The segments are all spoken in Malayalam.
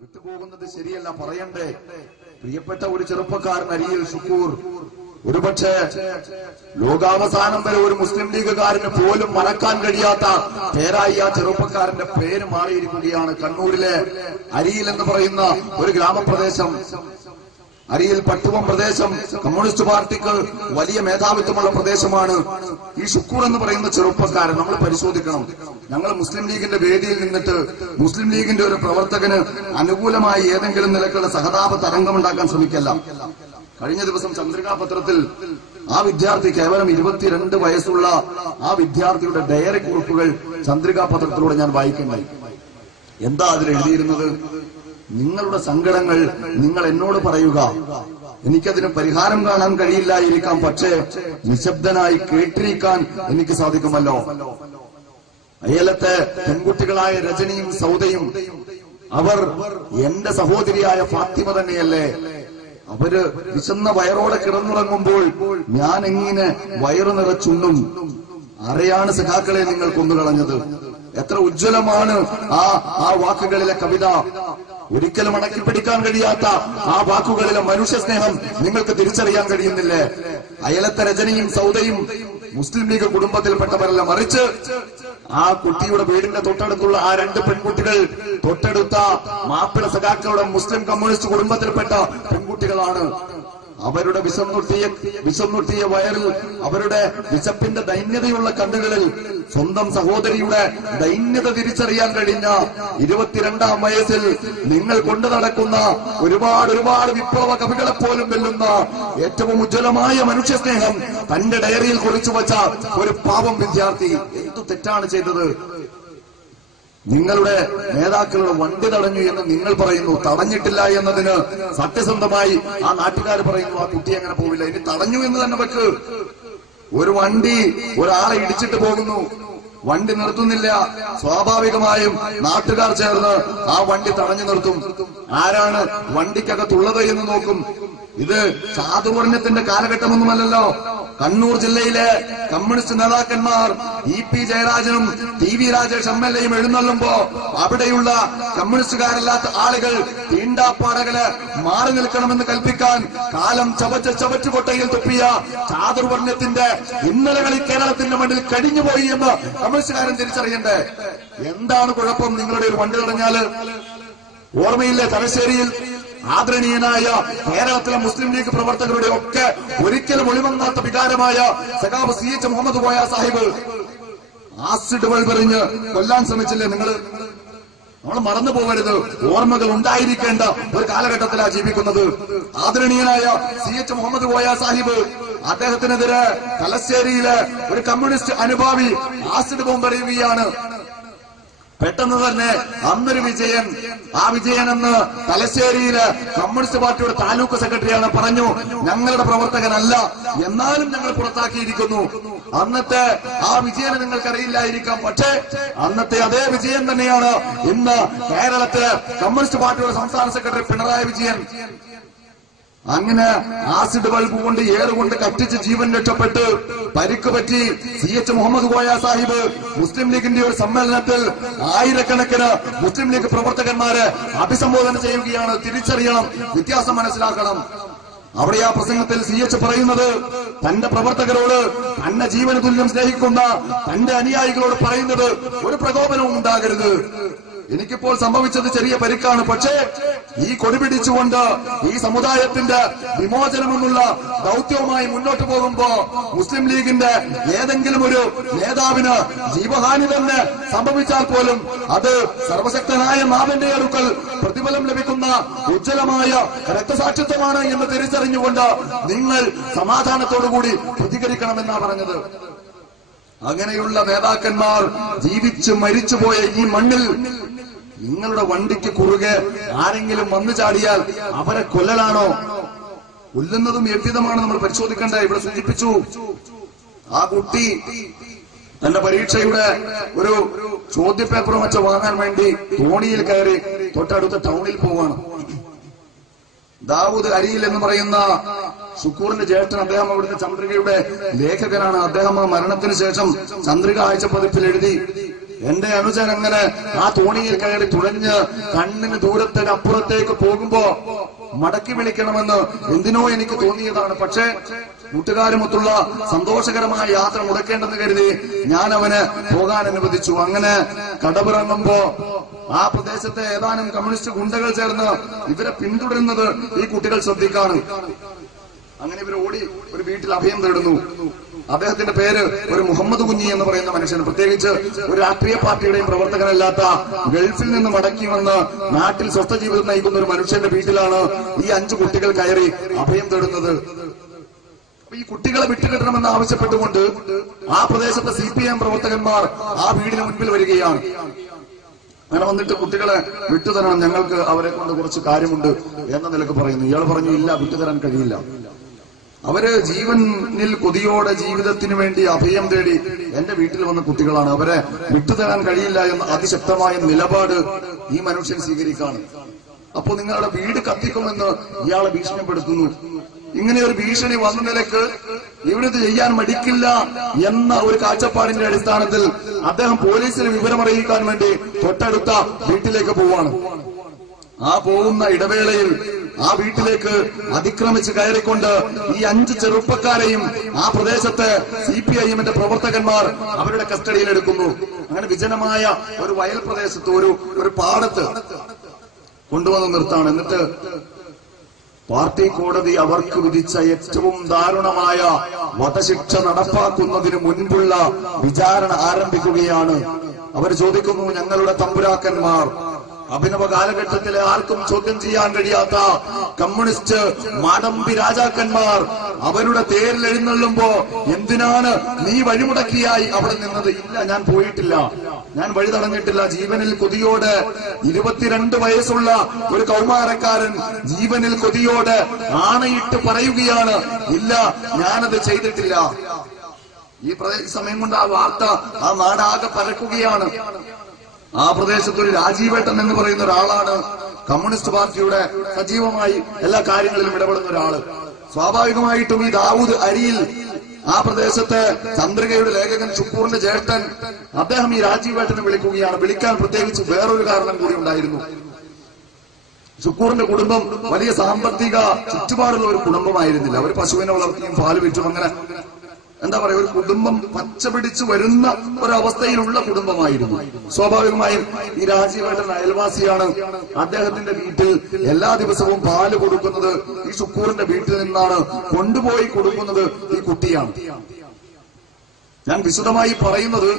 വിട്ടുപോകുന്നത് ശരിയല്ല പറയണ്ടേ? പ്രിയപ്പെട്ട ഒരു ചെറുപ്പക്കാരൻ അരിയിൽ ഷുക്കൂർ. ഒരുപക്ഷെ ലോകാവസാനം വരെ ഒരു മുസ്ലിം ലീഗുകാരന് പോലും മറക്കാൻ കഴിയാത്ത പേരായി ആ ചെറുപ്പക്കാരന്റെ പേര് മാറിയിരിക്കുകയാണ് കണ്ണൂരിലെ അരിയിൽ എന്ന് പറയുന്ന ഒരു ഗ്രാമപ്രദേശം. അരിയിൽ പട്ടുവം പ്രദേശം കമ്മ്യൂണിസ്റ്റ് പാർട്ടിക്ക് വലിയ മേധാവിത്വമുള്ള പ്രദേശമാണ്. ഈ ഷുക്കൂർ എന്ന് പറയുന്ന ചെറുപ്പക്കാരൻ നമ്മൾ പരിശോധിക്കണം. ഞങ്ങൾ മുസ്ലിം ലീഗിന്റെ വേദിയിൽ നിന്നിട്ട് മുസ്ലിം ലീഗിന്റെ ഒരു പ്രവർത്തകന് അനുകൂലമായി ഏതെങ്കിലും നിലക്കുള്ള സഹതാപ തരംഗം ഉണ്ടാക്കാൻ ശ്രമിക്കല്ല. കഴിഞ്ഞ ദിവസം ചന്ദ്രികാ പത്രത്തിൽ ആ വിദ്യാർത്ഥി കേവലം ഇരുപത്തിരണ്ട് വയസ്സുള്ള ആ വിദ്യാർത്ഥിയുടെ ഡയറി കുറിപ്പുകൾ ചന്ദ്രികാ പത്രത്തിലൂടെ ഞാൻ വായിക്കുന്നുണ്ടായി എന്താ അതിൽ എഴുതിയിരുന്നത്? നിങ്ങളുടെ സങ്കടങ്ങൾ നിങ്ങൾ എന്നോട് പറയുക. എനിക്കതിന് പരിഹാരം കാണാൻ കഴിയില്ലായിരിക്കാം പക്ഷേ നിശബ്ദനായി കേട്ടിരിക്കാൻ എനിക്ക് സാധിക്കുമല്ലോ. അയലത്തെ പെൺകുട്ടികളായ രജനിയും സൗദയും അവർ എന്റെ സഹോദരിയായ ഫാത്തിമ തന്നെയല്ലേ? അവർ വിശന്ന വയറോടെ കിടന്നുറങ്ങുമ്പോൾ ഞാൻ എങ്ങനെ വയറു നിറച്ചുണ്ണും? അറിയാണ് സഖാക്കളെ നിങ്ങൾ കൊന്നുകളഞ്ഞത്. എത്ര ഉജ്ജ്വലമാണ് ആ ആ വാക്കുകളിലെ കവിത. ഒരിക്കലും അടക്കി പിടിക്കാൻ കഴിയാത്ത ആ വാക്കുകളിലെ മനുഷ്യ സ്നേഹം നിങ്ങൾക്ക് തിരിച്ചറിയാൻ കഴിയുന്നില്ലേ. അയലത്തെ രജനിയും സൗദയും മുസ്ലിം ലീഗ് കുടുംബത്തിൽപ്പെട്ടവരല്ല മറിച്ച് ആ കുട്ടിയുടെ വീടിന്റെ തൊട്ടടുത്തുള്ള ആ രണ്ട് പെൺകുട്ടികൾ തൊട്ടടുത്ത മാപ്പിള സഖാക്കളുടെ മുസ്ലിം കമ്മ്യൂണിസ്റ്റ് കുടുംബത്തിൽപ്പെട്ട പെൺകുട്ടികളാണ്. അവരുടെ വിശന്നുട്ടിയ വിശന്നുട്ടിയ വയറിൽ അവരുടെ വിശപ്പിന്റെ ദൈന്യതയുള്ള കണ്ണുകളിൽ സ്വന്തം സഹോദരിയുടെ ദൈന്യത തിരിച്ചറിയാൻ കഴിഞ്ഞ ഇരുപത്തിരണ്ടാം വയസ്സിൽ നിങ്ങൾ കൊണ്ടു നടക്കുന്ന ഒരുപാട് ഒരുപാട് വിപ്ലവ കവികളെ പോലും വെല്ലുന്ന ഏറ്റവും ഉജ്ജ്വലമായ മനുഷ്യ സ്നേഹം തന്റെ ഡയറിയിൽ കുറിച്ചു വച്ച ഒരു പാവം വിദ്യാർത്ഥി. എന്തു തെറ്റാണ് ചെയ്തത്? നിങ്ങളുടെ നേതാക്കളുടെ വണ്ടി തടഞ്ഞു എന്ന് നിങ്ങൾ പറയുന്നു. തടഞ്ഞിട്ടില്ല എന്നതിന് സത്യസന്ധമായി ആ നാട്ടുകാർ പറയുന്നു ആ കുട്ടി അങ്ങനെ പോവില്ല. ഇനി തടഞ്ഞു എന്ന് തന്നെ വെക്ക് ഒരു വണ്ടി ഒരാളെ ഇടിച്ചിട്ട് പോകുന്നു. വണ്ടി നിർത്തുന്നില്ല. സ്വാഭാവികമായും നാട്ടുകാർ ചേർന്ന് ആ വണ്ടി തടഞ്ഞു നിർത്തും. ആരാണ് വണ്ടിക്കകത്തുള്ളത് എന്ന് നോക്കും. ഇത് ചാതുവർണത്തിന്റെ കാലഘട്ടമൊന്നുമല്ലല്ലോ. കണ്ണൂർ ജില്ലയിലെ കമ്മ്യൂണിസ്റ്റ് നേതാക്കന്മാർ E P ജയരാജനും T V Rajesh M L എയും എഴുന്നള്ളുമ്പോ അവിടെയുള്ള കമ്മ്യൂണിസ്റ്റുകാരല്ലാത്ത ആളുകൾ തീണ്ടാപ്പാടകൾ മാറി നിൽക്കണമെന്ന് കൽപ്പിക്കാൻ കാലം ചവച്ച് ചവച്ചു കൊട്ടയിൽ തുപ്പിയ ചാതുർവർണത്തിന്റെ ഇന്നലകളിൽ കേരളത്തിന്റെ മണ്ണിൽ കഴിഞ്ഞുപോയി എന്ന് കമ്മ്യൂണിസ്റ്റുകാരൻ തിരിച്ചറിയണ്ടേ? എന്താണ് കുഴപ്പം നിങ്ങളുടെ ഒരു വണ്ടി തടഞ്ഞാൽ ഓർമ്മയില്ലേ തലശ്ശേരിയിൽ ആദരണീയനായ കേരളത്തിലെ മുസ്ലിം ലീഗ് പ്രവർത്തകരുടെ ഒക്കെ ഒരിക്കലും ഒളിവങ്ങാത്ത വികാരമായ സഖാബ് സി എച്ച് മുഹമ്മദ് പോയ സാഹിബ്. ആസിഡ് വഴിപെറിഞ്ഞ് കൊല്ലാൻ ശ്രമിച്ചില്ലേ നിങ്ങൾ നമ്മൾ മറന്നു പോകരുത്. ഓർമ്മകൾ ഉണ്ടായിരിക്കേണ്ട ഒരു കാലഘട്ടത്തിലാണ് ജീവിക്കുന്നത്. ആദരണീയനായ സി എച്ച് മുഹമ്മദ് കോയ സാഹിബ് അദ്ദേഹത്തിനെതിരെ തലശ്ശേരിയിലെ ഒരു കമ്മ്യൂണിസ്റ്റ് അനുഭാവി ആസിഡ് ബോംബ് ബോംബെറിയുകയാണ് പെട്ടെന്ന് തന്നെ അന്നൊരു വിജയൻ ആ വിജയൻ എന്ന് തലശ്ശേരിയിൽ കമ്മ്യൂണിസ്റ്റ് പാർട്ടിയുടെ താലൂക്ക് സെക്രട്ടറിയാണ് പറഞ്ഞു. ഞങ്ങളുടെ പ്രവർത്തകനല്ല. എന്നാലും ഞങ്ങൾ പുറത്താക്കിയിരിക്കുന്നു. അന്നത്തെ ആ വിജയനെ നിങ്ങൾക്കറിയില്ലായിരിക്കാം. പക്ഷേ അന്നത്തെ അതേ വിജയൻ തന്നെയാണ് ഇന്ന് കേരളത്തിലെ കമ്മ്യൂണിസ്റ്റ് പാർട്ടിയുടെ സംസ്ഥാന സെക്രട്ടറി പിണറായി വിജയൻ. അങ്ങനെ ആസിഡ് ബൾബ് കൊണ്ട് ഏറുകൊണ്ട് കത്തിച്ച് ജീവൻ രക്ഷപ്പെട്ട് പരിക്ക് പറ്റി C H Muhammad Koya Sahib Muslim ലീഗിന്റെ ഒരു സമ്മേളനത്തിൽ ആയിരക്കണക്കിന് മുസ്ലിം ലീഗ് പ്രവർത്തകന്മാരെ അഭിസംബോധന ചെയ്യുകയാണ് തിരിച്ചറിയണം വ്യത്യാസം മനസ്സിലാക്കണം. അവിടെ ആ പ്രസംഗത്തിൽ സി എച്ച് പറയുന്നത് തന്റെ പ്രവർത്തകരോട് തന്റെ ജീവന തുല്യം സ്നേഹിക്കുന്ന തന്റെ അനുയായികളോട് പറയുന്നത് ഒരു പ്രകോപനവും ഉണ്ടാകരുത്. എനിക്കിപ്പോൾ സംഭവിച്ചത് ചെറിയ പരിക്കാണ്. പക്ഷേ ഈ കൊടി പിടിച്ചുകൊണ്ട് ഈ സമുദായത്തിന്റെ വിമോചനമെന്നുള്ള ദൗത്യവുമായി മുന്നോട്ട് പോകുമ്പോ മുസ്ലിം ലീഗിന്റെ ഏതെങ്കിലും ഒരു നേതാവിന് ജീവഹാനി തന്നെ സംഭവിച്ചാൽ പോലും അത് സർവശക്തനായ നാഥന്റെ അടുക്കൽ പ്രതിഫലം ലഭിക്കുന്ന ഉജ്ജ്വലമായ രക്തസാക്ഷിത്വമാണ് എന്ന് തിരിച്ചറിഞ്ഞുകൊണ്ട് നിങ്ങൾ സമാധാനത്തോടുകൂടി പ്രതികരിക്കണമെന്നാണ് പറഞ്ഞത്. അങ്ങനെയുള്ള നേതാക്കന്മാർ ജീവിച്ചു മരിച്ചുപോയ ഈ മണ്ണിൽ നിങ്ങളുടെ വണ്ടിക്ക് കുറുകെ ആരെങ്കിലും വന്നു ചാടിയാൽ അവരെ കൊല്ലലാണോ? കൊല്ലുന്നതും എഴുതിയതുമാണ് നമ്മൾ പരിശോധിക്കേണ്ട ഇവിടെ സൂചിപ്പിച്ചു ആ കുട്ടി തന്റെ പരീക്ഷയുടെ ഒരു ചോദ്യപേപ്പറും വെച്ച് വാങ്ങാൻ വേണ്ടി തോണിയിൽ കയറി തൊട്ടടുത്ത ടൗണിൽ പോവാണ്. ദാവൂദ് അരിയിൽ എന്ന് പറയുന്ന സുക്കൂറിന്റെ ജ്യേഷ്ഠൻ അദ്ദേഹം അവിടുത്തെ ചന്ദ്രികയുടെ ലേഖകനാണ്. അദ്ദേഹം മരണത്തിന് ശേഷം ചന്ദ്രിക ആഴ്ച പതിപ്പിൽ എഴുതി എന്റെ അനുജൻ അങ്ങനെ ആ തോണിയിൽ കയറി തുഴഞ്ഞ് കണ്ണിന് ദൂരത്തിന് അപ്പുറത്തേക്ക് പോകുമ്പോ മടക്കി വിളിക്കണമെന്ന് എന്തിനോ എനിക്ക് തോന്നിയതാണ്. പക്ഷേ കൂട്ടുകാരുമൊത്തുള്ള സന്തോഷകരമായ യാത്ര മുടക്കേണ്ടെന്ന് കരുതി ഞാൻ അവന് പോകാൻ അനുവദിച്ചു. അങ്ങനെ കടപിറങ്ങുമ്പോ ആ പ്രദേശത്തെ ഏതാനും കമ്മ്യൂണിസ്റ്റ് ഗുണ്ടകൾ ചേർന്ന് ഇവരെ പിന്തുടരുന്നത് ഈ കുട്ടികൾ ശ്രദ്ധിക്കാണ്. അങ്ങനെ ഇവർ ഓടി ഒരു വീട്ടിൽ അഭയം തേടുന്നു. അദ്ദേഹത്തിന്റെ പേര് ഒരു മുഹമ്മദ് കുഞ്ഞി എന്ന് പറയുന്ന മനുഷ്യൻ പ്രത്യേകിച്ച് ഒരു രാഷ്ട്രീയ പാർട്ടിയുടെയും പ്രവർത്തകനല്ലാത്ത ഗൾഫിൽ നിന്ന് മടക്കി വന്ന് നാട്ടിൽ സ്വസ്ഥ ജീവിതം നയിക്കുന്ന ഒരു മനുഷ്യന്റെ വീട്ടിലാണ് ഈ അഞ്ചു കുട്ടികൾ കയറി അഭയം തേടുന്നത്. ഈ കുട്ടികളെ വിട്ടുകിട്ടണമെന്ന് ആവശ്യപ്പെട്ടുകൊണ്ട് ആ പ്രദേശത്തെ സി പി എം പ്രവർത്തകന്മാർ ആ വീടിന് മുൻപിൽ വരികയാണ്. അങ്ങനെ വന്നിട്ട് കുട്ടികളെ വിട്ടുതരണം ഞങ്ങൾക്ക് അവരെ കൊണ്ട് കുറച്ച് കാര്യമുണ്ട് എന്ന നിലയ്ക്ക് പറയുന്നു. ഇയാൾ പറഞ്ഞു ഇല്ല വിട്ടുതരാൻ കഴിയില്ല. അവർ ജീവനിൽ കൊതിയോടെ ജീവിതത്തിന് വേണ്ടി അഭയം തേടി എന്റെ വീട്ടിൽ വന്ന കുട്ടികളാണ്. അവരെ വിട്ടുതരാൻ കഴിയില്ല എന്ന അതിശക്തമായ നിലപാട് ഈ മനുഷ്യൻ സ്വീകരിക്കാണ് അപ്പൊ നിങ്ങളുടെ വീട് കത്തിക്കുമെന്ന് ഇയാളെ ഭീഷണിപ്പെടുത്തുന്നു. ഇങ്ങനെ ഒരു ഭീഷണി വന്ന നിലയ്ക്ക് ഇവിടുത്തെ ചെയ്യാൻ മടിക്കില്ല എന്ന ഒരു കാഴ്ചപ്പാടിന്റെ അടിസ്ഥാനത്തിൽ അദ്ദേഹം പോലീസിന് വിവരമറിയിക്കാൻ വേണ്ടി തൊട്ടടുത്ത വീട്ടിലേക്ക് പോവാണ്. ആ പോകുന്ന ഇടവേളയിൽ ആ വീട്ടിലേക്ക് അതിക്രമിച്ച് കയറിക്കൊണ്ട് ഈ അഞ്ച് ചെറുപ്പക്കാരെയും ആ പ്രദേശത്തെ സി പി ഐ എമ്മിന്റെ പ്രവർത്തകന്മാർ അവരുടെ കസ്റ്റഡിയിൽ എടുക്കുന്നു. അങ്ങനെ വിജനമായ ഒരു വയൽ പ്രദേശത്ത് ഒരു ഒരു പാടത്ത് കൊണ്ടുവന്ന് നിർത്താണ്. എന്നിട്ട് പാർട്ടി കോടതി അവർക്ക് വിധിച്ച ഏറ്റവും ദാരുണമായ വധശിക്ഷ നടപ്പാക്കുന്നതിന് മുൻപുള്ള വിചാരണ ആരംഭിക്കുകയാണ്. അവർ ചോദിക്കുന്നു ഞങ്ങളുടെ തമ്പുരാക്കന്മാർ അഭിനവ കാലഘട്ടത്തിലെ ആർക്കും ചോദ്യം ചെയ്യാൻ കഴിയാത്ത കമ്മ്യൂണിസ്റ്റ് മാടമ്പി രാജാക്കന്മാർ അവരുടെ തേരിൽ എഴുന്നള്ളുമ്പോ എന്തിനാണ് നീ വഴിമുടക്കിയായി അവിടെ നിന്നത്? ഇല്ല ഞാൻ പോയിട്ടില്ല. ഞാൻ വഴി തടഞ്ഞിട്ടില്ല. ജീവനിൽ കൊതിയോട് ഇരുപത്തിരണ്ട് വയസ്സുള്ള ഒരു കൗമാരക്കാരൻ ജീവനിൽ കൊതിയോട് ആണയിട്ട് പറയുകയാണ്. ഇല്ല ഞാനത് ചെയ്തിട്ടില്ല. ഈ സമയം കൊണ്ട് ആ വാർത്ത ആ നാടാകെ പരക്കുകയാണ്. ആ പ്രദേശത്ത് ഒരു രാജീവേട്ടൻ എന്ന് പറയുന്ന ഒരാളാണ്. കമ്മ്യൂണിസ്റ്റ് പാർട്ടിയുടെ സജീവമായി എല്ലാ കാര്യങ്ങളിലും ഇടപെടുന്ന ഒരാൾ. സ്വാഭാവികമായിട്ടും ഈ ദാവൂദ് അരിയിൽ ആ പ്രദേശത്തെ ചന്ദ്രികയുടെ ലേഖകൻ ഷുക്കൂറിന്റെ ജ്യേഷ്ഠൻ അദ്ദേഹം ഈ രാജീവേട്ടനെ വിളിക്കുകയാണ്. വിളിക്കാൻ പ്രത്യേകിച്ച് വേറൊരു കാരണം കൂടി ഉണ്ടായിരുന്നു. ഷുക്കൂറിന്റെ കുടുംബം വലിയ സാമ്പത്തിക ചുറ്റുപാടുള്ള ഒരു കുടുംബമായിരുന്നില്ല. അവർ പശുവിനെ വളർത്തിയും പാൽ വിറ്റും അങ്ങനെ എന്താ പറയുക ഒരു കുടുംബം പച്ചപിടിച്ചു വരുന്ന ഒരവസ്ഥയിലുള്ള കുടുംബമായിരുന്നു. സ്വാഭാവികമായും ഈ രാജീവേട്ടൻ അയൽവാസിയാണ് അദ്ദേഹത്തിന്റെ വീട്ടിൽ എല്ലാ ദിവസവും പാൽ കൊടുക്കുന്നത് ഈ ശുക്കൂറിന്റെ വീട്ടിൽ നിന്നാണ് കൊണ്ടുപോയി കൊടുക്കുന്നത് ഈ കുട്ടിയാണ്. ഞാൻ വിശദമായി പറയുന്നത്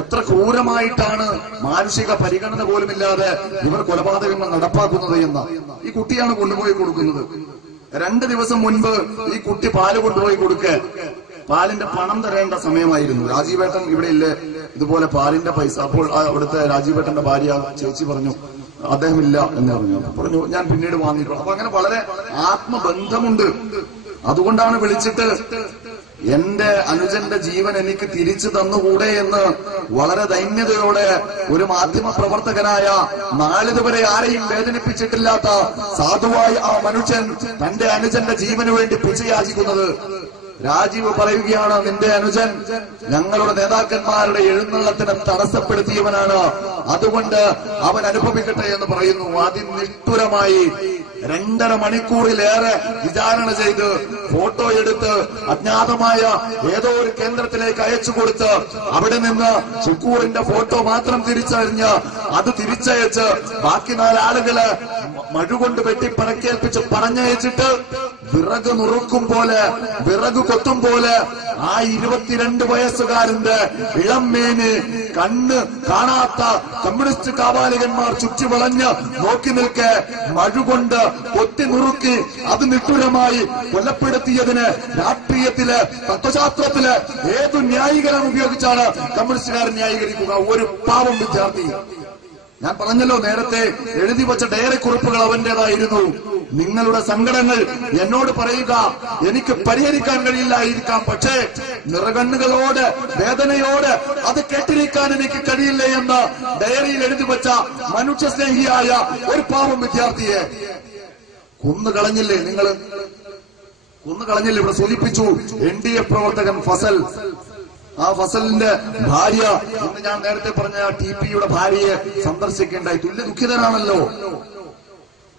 എത്ര ക്രൂരമായിട്ടാണ് മാനുഷിക പരിഗണന പോലുമില്ലാതെ ഇവർ കൊലപാതകങ്ങൾ നടപ്പാക്കുന്നത് എന്ന് ഈ കുട്ടിയാണ് കൊണ്ടുപോയി കൊടുക്കുന്നത്. രണ്ട് ദിവസം മുൻപ് ഈ കുട്ടി പാൽ കൊണ്ടുപോയി കൊടുക്ക. പാലിന്റെ പണം തരേണ്ട സമയമായിരുന്നു. രാജീവേട്ടൻ ഇവിടെ ഇല്ലേ? ഇതുപോലെ പാലിന്റെ പൈസ. അപ്പോൾ അവിടുത്തെ രാജീവേട്ടന്റെ ഭാര്യ ചേച്ചി പറഞ്ഞു അദ്ദേഹം ഇല്ല എന്ന് പറഞ്ഞു. പറഞ്ഞു ഞാൻ പിന്നീട് വാങ്ങിയിട്ടുള്ളൂ അപ്പൊ അങ്ങനെ വളരെ ആത്മബന്ധമുണ്ട്. അതുകൊണ്ടാണ് വിളിച്ചിട്ട് എന്റെ അനുജന്റെ ജീവൻ എനിക്ക് തിരിച്ചു തന്നുകൂടെ എന്ന് വളരെ ദൈന്യതയോടെ ഒരു മാധ്യമ പ്രവർത്തകനായ നാളിതുവരെ ആരെയും വേദനിപ്പിച്ചിട്ടില്ലാത്ത സാധുവായ ആ മനുഷ്യൻ തന്റെ അനുജന്റെ ജീവന് വേണ്ടി പിച്ചയാചിക്കുന്നത് രാജീവ് പറയുകയാണ് നിന്റെ അനുജൻ. ഞങ്ങളുടെ നേതാക്കന്മാരുടെ എഴുന്നള്ളത്തിനെ തടസ്സപ്പെടുത്തിയവനാണ്. അതുകൊണ്ട് അവൻ അനുഭവിക്കട്ടെ എന്ന് പറയുന്നു. അതിനിഷ്ഠുരമായി രണ്ടര മണിക്കൂറിലേറെ വിചാരണ ചെയ്ത് ഫോട്ടോ എടുത്ത് അജ്ഞാതമായ ഏതോ ഒരു കേന്ദ്രത്തിലേക്ക് അയച്ചു കൊടുത്ത് അവിടെ നിന്ന് ഷുക്കൂറിന്റെ ഫോട്ടോ മാത്രം തിരിച്ചറിഞ്ഞ് അത് തിരിച്ചയച്ച് ബാക്കി നാലാളുകൾ മഴുകൊണ്ട് വെട്ടി പണക്കേൽപ്പിച്ച് പറഞ്ഞയച്ചിട്ട് വിറക് നുറുക്കും പോലെ വിറക് കൊത്തും പോലെ ആ ഇരുപത്തിരണ്ട് വയസ്സുകാരന്റെ ഇളം മേന് കണ്ണ് കാണാത്ത കമ്മ്യൂണിസ്റ്റ് കാപാലികന്മാർ ചുറ്റിവളഞ്ഞ് നോക്കി നിൽക്കെ മഴുകൊണ്ട് കൊത്തി നുറുക്കി അത് നിഷ്ഠുരമായി കൊല്ലപ്പെടുത്തിയതിന് രാഷ്ട്രീയത്തിൽ തത്വശാസ്ത്രത്തിൽ ഏതു ന്യായീകരണം ഉപയോഗിച്ചാണ് കമ്മ്യൂണിസ്റ്റുകാരൻ ന്യായീകരിക്കുക? ഒരു പാവം വിദ്യാർത്ഥി. ഞാൻ പറഞ്ഞല്ലോ നേരത്തെ എഴുതി വച്ച ഡയറി കുറിപ്പുകൾ അവന്റേതായിരുന്നു. നിങ്ങളുടെ സങ്കടങ്ങൾ എന്നോട് പറയുക. എനിക്ക് പരിഹരിക്കാൻ കഴിയില്ലായിരിക്കാം. പക്ഷേ നിറകണ്ണുകളോട് വേദനയോട് അത് കേട്ടിരിക്കാൻ എനിക്ക് കഴിയില്ല എന്ന് ഡയറിയിൽ എഴുതി വച്ച മനുഷ്യസ്നേഹിയായ ഒരു പാവം വിദ്യാർത്ഥിയെ കൊന്നു കളഞ്ഞില്ലേ നിങ്ങൾ കൊന്നു കളഞ്ഞില്ലേ? ഇവിടെ സൂചിപ്പിച്ചു എൻ ഡി എ പ്രവർത്തകൻ ഫസൽ. ആ ഫസലിന്റെ ഭാര്യ എന്ന് ഞാൻ നേരത്തെ പറഞ്ഞ ടി പിയുടെ ഭാര്യയെ സന്ദർശിക്കേണ്ടായി. തുല്യ ദുഃഖിതനാണല്ലോ.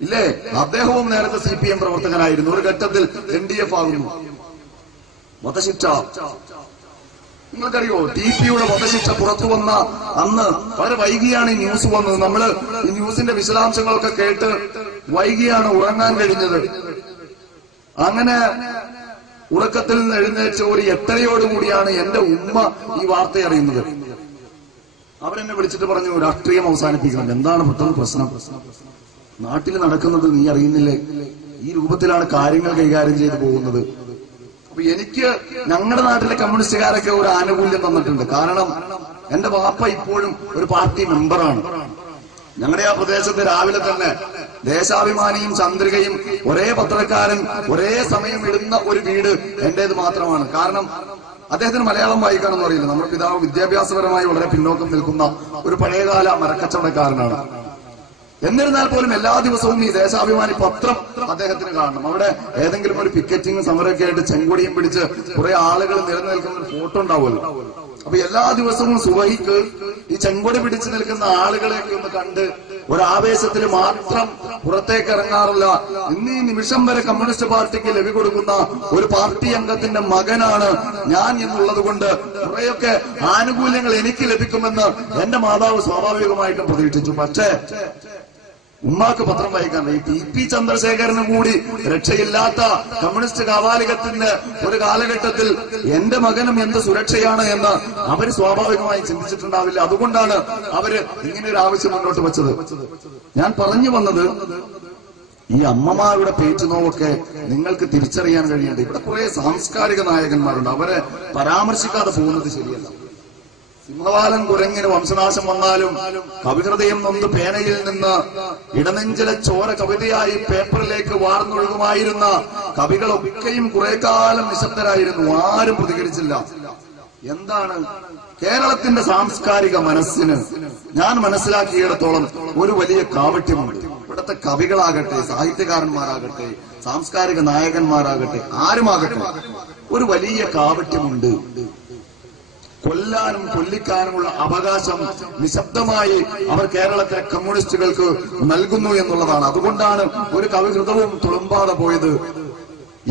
ഇല്ലേ? അദ്ദേഹവും നേരത്തെ സി പി എം പ്രവർത്തകനായിരുന്നു. ഒരു ഘട്ടത്തിൽ എൻ ഡി എഫ് ആകുന്നു. വധശിക്ഷ. നിങ്ങൾക്കറിയോ ടി പിയുടെ വധശിക്ഷ പുറത്തു വന്ന അന്ന് വളരെ വൈകിയാണ് ഈ ന്യൂസ് വന്നത്. നമ്മൾ ഈ ന്യൂസിന്റെ വിശദാംശങ്ങളൊക്കെ കേട്ട് വൈകിയാണ് ഉറങ്ങാൻ കഴിഞ്ഞത്. അങ്ങനെ ഉറക്കത്തിൽ നിന്ന് എഴുന്നേറ്റ ഒരു എട്ടരയോടുകൂടിയാണ് എന്റെ ഉമ്മ ഈ വാർത്ത അറിയുന്നത്. അവരെന്നെ വിളിച്ചിട്ട് പറഞ്ഞു രാഷ്ട്രീയം അവസാനിപ്പിക്കണം. എന്താണ് പെട്ടെന്ന് പ്രശ്നം? നാട്ടിൽ നടക്കുന്നത് നീ അറിയുന്നില്ലേ? ഈ രൂപത്തിലാണ് കാര്യങ്ങൾ കൈകാര്യം ചെയ്തു പോകുന്നത്. അപ്പൊ എനിക്ക് ഞങ്ങളുടെ നാട്ടിലെ കമ്മ്യൂണിസ്റ്റുകാരൊക്കെ ഒരു ആനുകൂല്യം തന്നിട്ടുണ്ട്. കാരണം എന്റെ വാപ്പ ഇപ്പോഴും ഒരു പാർട്ടി മെമ്പറാണ്. ഞങ്ങളുടെ ആ പ്രദേശത്ത് രാവിലെ തന്നെ ദേശാഭിമാനിയും ചന്ദ്രികയും ഒരേ പത്രക്കാരൻ ഒരേ സമയം ഇടുന്ന ഒരു വീട് എന്റേത് മാത്രമാണ്. കാരണം അദ്ദേഹത്തിന് മലയാളം വായിക്കാനൊന്നും അറിയില്ല. നമ്മുടെ പിതാവ് വിദ്യാഭ്യാസപരമായി വളരെ പിന്നോക്കം നിൽക്കുന്ന ഒരു പഴയകാല മരക്കച്ചവടക്കാരനാണ്. എന്നിരുന്നാൽ പോലും എല്ലാ ദിവസവും ഈ ദേശാഭിമാനി പത്രം അദ്ദേഹത്തിന് കാണണം. അവിടെ ഏതെങ്കിലും ഒരു പിക്കറ്റിംഗ് സമരമൊക്കെ ആയിട്ട് ചെങ്കൊടിയും പിടിച്ച് കുറെ ആളുകൾ നിലനിൽക്കുന്ന ഒരു ഫോട്ടോ ഉണ്ടാവുമല്ലോ. അപ്പൊ എല്ലാ ദിവസവും സുബഹിക്ക് ഈ ചെങ്കൊടി പിടിച്ചു നിൽക്കുന്ന ആളുകളെയൊക്കെ ഒന്ന് കണ്ട് ഒരാവേശത്തിൽ മാത്രം പുറത്തേക്ക് ഇറങ്ങാറില്ല. ഇന്ന് ഈ നിമിഷം വരെ കമ്മ്യൂണിസ്റ്റ് പാർട്ടിക്ക് ലഭി കൊടുക്കുന്ന ഒരു പാർട്ടി അംഗത്തിന്റെ മകനാണ് ഞാൻ എന്നുള്ളത് കൊണ്ട് കുറെയൊക്കെ ആനുകൂല്യങ്ങൾ എനിക്ക് ലഭിക്കുമെന്ന് എന്റെ മാതാവ് സ്വാഭാവികമായിട്ടും പ്രതീക്ഷിച്ചു. പക്ഷേ ഉമ്മാക്ക് പത്രം വായിക്കാൻ ഈ പി ചന്ദ്രശേഖരന് കൂടി രക്ഷയില്ലാത്ത കമ്മ്യൂണിസ്റ്റ് കാവാലികത്തിന്റെ ഒരു കാലഘട്ടത്തിൽ എന്റെ മകനും എന്ത് സുരക്ഷയാണ് എന്ന് അവർ സ്വാഭാവികമായി ചിന്തിച്ചിട്ടുണ്ടാവില്ല. അതുകൊണ്ടാണ് അവർ ഇങ്ങനെ ഒരു ആവശ്യം മുന്നോട്ട് വെച്ചത്. ഞാൻ പറഞ്ഞു വന്നത് ഈ അമ്മമാരുടെ പേറ്റുനോവൊക്കെ നിങ്ങൾക്ക് തിരിച്ചറിയാൻ കഴിയേണ്ടത്. ഇവിടെ കുറെ സാംസ്കാരിക നായകന്മാരുണ്ട്. അവരെ പരാമർശിക്കാതെ പോകുന്നത് ശരിയല്ല. സിംഹവാലൻ കുരങ്ങിന് വംശനാശം വന്നാലും കവിഹൃദയം നൊന്ത് പേനയിൽ നിന്ന് ഇടനെഞ്ചിലെ ചോര കവിതയായി പേപ്പറിലേക്ക് വാർന്നൊഴുകുമായിരുന്ന കവികളൊക്കെയും കുറെ കാലം നിശബ്ദരായിരുന്നു. ആരും പ്രതികരിച്ചില്ല. എന്താണ് കേരളത്തിന്റെ സാംസ്കാരിക മനസ്സിന്? ഞാൻ മനസ്സിലാക്കിയിടത്തോളം ഒരു വലിയ കാവട്യമുണ്ട്. ഇവിടുത്തെ കവികളാകട്ടെ സാഹിത്യകാരന്മാരാകട്ടെ സാംസ്കാരിക നായകന്മാരാകട്ടെ ആരുമാകട്ടെ ഒരു വലിയ കാവട്യമുണ്ട്. കൊല്ലാനും കൊല്ലിക്കാനുമുള്ള അവകാശം നിശബ്ദമായി അവർ കേരളത്തിലെ കമ്മ്യൂണിസ്റ്റുകൾക്ക് നൽകുന്നു എന്നുള്ളതാണ്. അതുകൊണ്ടാണ് ഒരു കവിഹൃതവും തുളുമ്പാതെ പോയത്.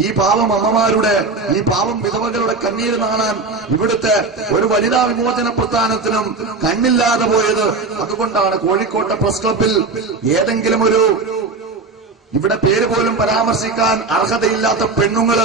ഈ പാവം അമ്മമാരുടെ ഈ പാവം വിധവകളുടെ കണ്ണീര് കാണാൻ ഇവിടുത്തെ ഒരു വനിതാ വിമോചന പ്രസ്ഥാനത്തിനും കണ്ണില്ലാതെ പോയത്. അതുകൊണ്ടാണ് കോഴിക്കോട്ടെ പ്രസ് ക്ലബിൽ ഏതെങ്കിലും ഒരു ഇവിടെ പേര് പോലും പരാമർശിക്കാൻ അർഹതയില്ലാത്ത പെണ്ണുങ്ങൾ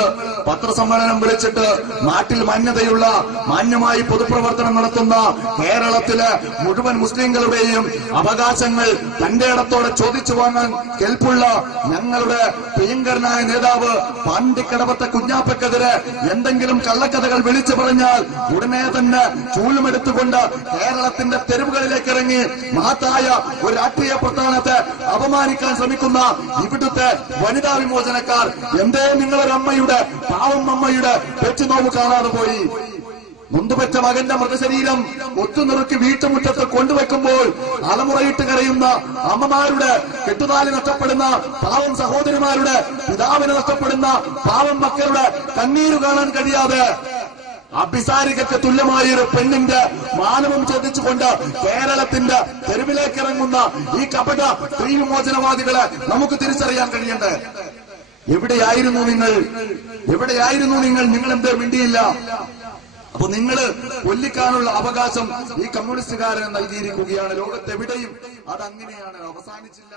പത്രസമ്മേളനം വിളിച്ചിട്ട് നാട്ടിൽ മാന്യതയുള്ള മാന്യമായി പൊതുപ്രവർത്തനം നടത്തുന്ന കേരളത്തിലെ മുഴുവൻ മുസ്ലിങ്ങളുടെയും അവകാശങ്ങൾ തന്റെ ഇടത്തോടെ ചോദിച്ചു വാങ്ങാൻ കെൽപ്പുള്ള ഞങ്ങളുടെ പ്രിയങ്കരനായ നേതാവ് പാണ്ടിക്കടവത്തെ കുഞ്ഞാപ്പക്കെതിരെ എന്തെങ്കിലും കള്ളക്കഥകൾ വിളിച്ചു പറഞ്ഞാൽ ഉടനെ തന്നെ ചൂലുമെടുത്തുകൊണ്ട് കേരളത്തിന്റെ തെരുവുകളിലേക്ക് ഇറങ്ങി മഹത്തായ ഒരു രാഷ്ട്രീയ പ്രസ്ഥാനത്തെ അപമാനിക്കാൻ ശ്രമിക്കുന്ന ഇവിടുത്തെ വനിതാ വിമോചനക്കാർ എന്തേ നിങ്ങളൊരു അമ്മയുടെ പാവം അമ്മയുടെ പെറ്റുനോവ് കാണാതെ പോയി. മുന്തുപെറ്റ മകന്റെ മൃതശരീരം ഒത്തുനിറുക്കി വീട്ടുമുറ്റത്ത് കൊണ്ടുവെക്കുമ്പോൾ അലമുറയിട്ട് കരയുന്ന അമ്മമാരുടെ കെട്ടുതാലി നഷ്ടപ്പെടുന്ന പാവം സഹോദരിമാരുടെ പിതാവിന് നഷ്ടപ്പെടുന്ന പാവം മക്കളുടെ കണ്ണീര് കാണാൻ കഴിയാതെ അഭിസാരികക്ക് തുല്യമായ ഒരു പെണ്ണിന്റെ മാനവം ചോദിച്ചുകൊണ്ട് കേരളത്തിന്റെ തെരുവിലേക്ക് ഇറങ്ങുന്ന ഈ കപട സ്ത്രീ വിമോചനവാദികളെ നമുക്ക് തിരിച്ചറിയാൻ കഴിയണ്ടേ? എവിടെയായിരുന്നു നിങ്ങൾ? എവിടെയായിരുന്നു നിങ്ങൾ? നിങ്ങൾ എന്തേ മിണ്ടിയില്ല? അപ്പൊ നിങ്ങൾ കൊല്ലിക്കാനുള്ള അവകാശം ഈ കമ്മ്യൂണിസ്റ്റുകാരന് നൽകിയിരിക്കുകയാണ്. ലോകത്തെവിടെയും അത് അങ്ങനെയാണ് അവസാനിച്ചില്ല.